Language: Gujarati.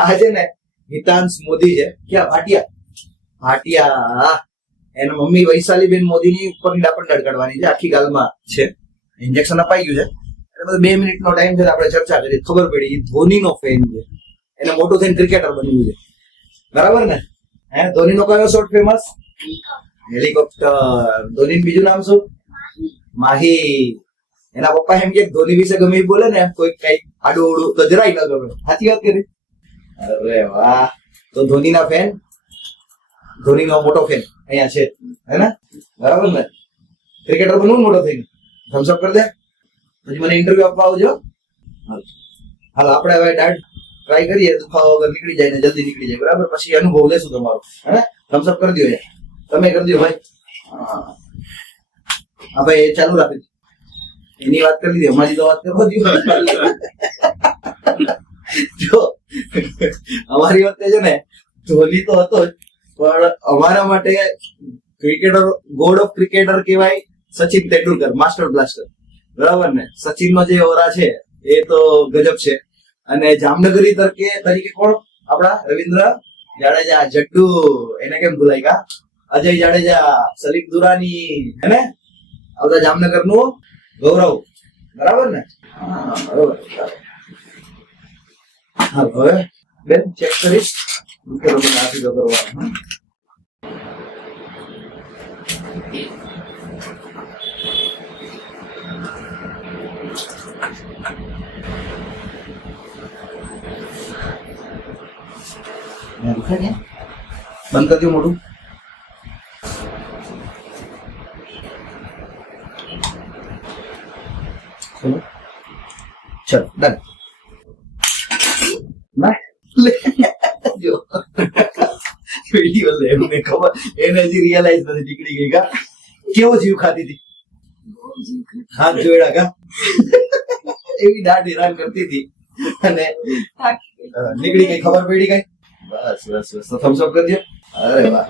આ છે ને હિતાંશ મોદી છે, ક્યાં ભાટિયા એના મમ્મી વૈશાલીબેન મોદીની ઉપરની ડાપણ કાઢવાની છે, આખી ગાલમાં છે, ઇન્જેક્શન અપાઈ ગયું છે. એટલે 2 મિનિટનો ટાઈમ છે, આપણે ચર્ચા કરી, ખબર પડી ધોનીનો ફેન છે, એને મોટું થઈને ક્રિકેટર બનવું છે, બરાબર ને? હે, ધોનીનો કયો શોટ ફેમસ? હેલિકોપ્ટર. ધોનીનું બીજું નામ શું? માહી. એના પપ્પા એમ કે ધોની વિશે ગમે એ બોલે ને કોઈ કઈ આડું ઓડું તો જરાય ન ગમે. સાચી વાત કરી? અરે વાહ. તો ધોનીના ફેન, ધોનીનો મોટો ફેન અહીંયા છે, હે ને? બરાબર ને? ક્રિકેટર બનવું મોટો થઈને થમ્સઅપ કરી દે, પછી મને ઇન્ટરવ્યુ આપવા આવજો. હાલ આપણે હવે ડાયટ ટ્રાય કરીએ, દુખાવા વગર નીકળી જાય ને જલ્દી નીકળી જાય, બરાબર? પછી અનુભવ લેશું તમારો, હે? થમ્સઅપ કરી દો, તમે કરી દો ભાઈ. હા ભાઈ, એ ચાલુ રાખી એની વાત કરી દીધી, અમારી તો વાત કરવા દો. જો અમારી વખતે છે ને ધોની તો હતો જ, પણ અમારા માટે ક્રિકેટર, ગોડ ઓફ ક્રિકેટર કહેવાય સચિન તેંડુલકર, માસ્ટર બ્લાસ્ટર, બરાબર ને? સચિનનો જે ઓરા છે એ તો ગજબ છે. અને જામનગરી તરીકે કોણ? આપડા રવિન્દ્ર જાડેજા, જટ્ટુ, એને કેમ ભૂલાય કા? અજય જાડેજા, સલીમ દુરાની, હે ને? આ બધા જામનગર નું ગૌરવ, બરાબર ને? હા, બરોબર. હા, હવે બેન ચેક કરીશ, આપી દો કરવાનું. બંધ કરી દો મોટું. ચલો ડન. વિડીયો લે, એમને ખબર, એને હજી રિયલાઇઝ નથી, નીકળી ગઈ કા? કેવો જીવ ખાતી હતી? હાથ જોડ્યા કા? એવી દાઢ હેરાન કરતી હતી અને નીકળી ગઈ, ખબર પડી ગઈ. બસ બસ બસ, તો થમ્સ અપ કરી દો. અરે વાહ.